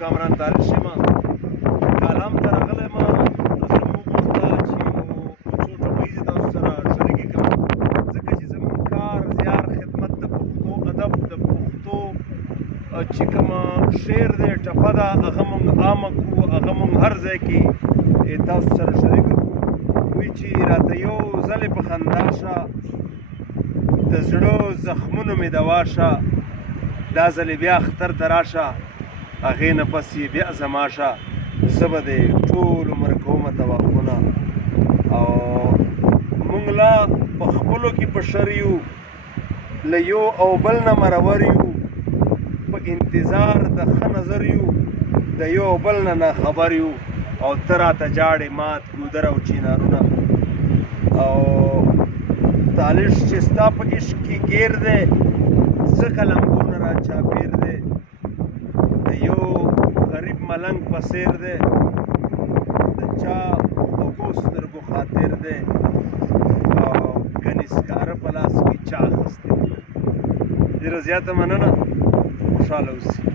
کامران طالب یم کالام ته راغلی یم زه مو غوښته چې یو څو ټپې دې تاسو سره شریکې کړم ځکه چې زموږ کار زیار خدمت د پښتو ادب د پښتو چې کومه شعر دی ټپه ده هغه موږ عامه کړو هغه موږ هر ځای کې تاسو سره شریک کړو وایي چې راته یو ځلې په خندا شه د زړه زخمونو مې دوا شه دا ځلې بیا اختر ته راشه هغې نه پس یې بیا زما شه زه به دې ټول عمر کومه طوافونه او موږ لا په خپلو کې بشر یو له یو او بل نه مرور یو په انتظار د ښه نظر یو د یو او بل نه خبر یو او ته راته جاړې مات ګودر او چینارونه او تالش چې ستا په عشق کې ګیر دی ځکه لمبو نه را چاپېر دی د یو غریب ملنګ په څېر دی د چا خوږو سترګو خاطر دی او ګنې سکاره په لاس کې چا اخیستی ډېره زیاته مننه خوشحاله اوسئ